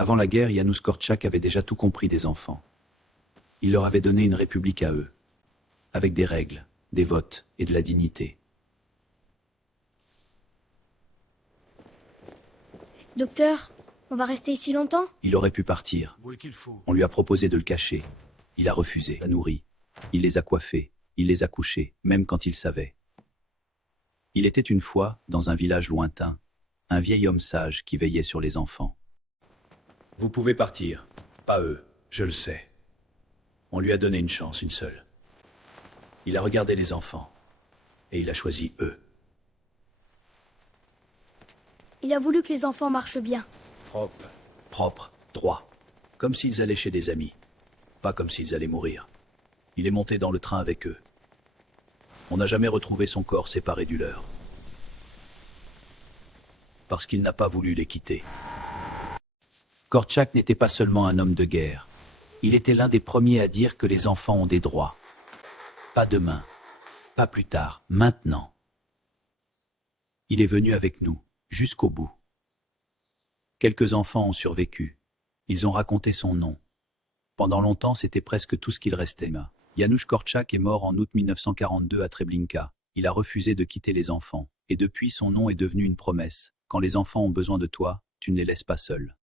Avant la guerre, Janusz Korczak avait déjà tout compris des enfants. Il leur avait donné une république à eux, avec des règles, des votes et de la dignité. Docteur, on va rester ici longtemps? Il aurait pu partir. On lui a proposé de le cacher. Il a refusé. Il a nourri. Il les a coiffés. Il les a couchés, même quand il savait. Il était une fois, dans un village lointain, un vieil homme sage qui veillait sur les enfants. Vous pouvez partir. Pas eux, je le sais. On lui a donné une chance, une seule. Il a regardé les enfants. Et il a choisi eux. Il a voulu que les enfants marchent bien. Propre, droit. Comme s'ils allaient chez des amis. Pas comme s'ils allaient mourir. Il est monté dans le train avec eux. On n'a jamais retrouvé son corps séparé du leur. Parce qu'il n'a pas voulu les quitter. Korczak n'était pas seulement un homme de guerre. Il était l'un des premiers à dire que les enfants ont des droits. Pas demain, pas plus tard, maintenant. Il est venu avec nous, jusqu'au bout. Quelques enfants ont survécu. Ils ont raconté son nom. Pendant longtemps, c'était presque tout ce qu'il restait. Janusz Korczak est mort en août 1942 à Treblinka. Il a refusé de quitter les enfants. Et depuis, son nom est devenu une promesse. Quand les enfants ont besoin de toi, tu ne les laisses pas seuls.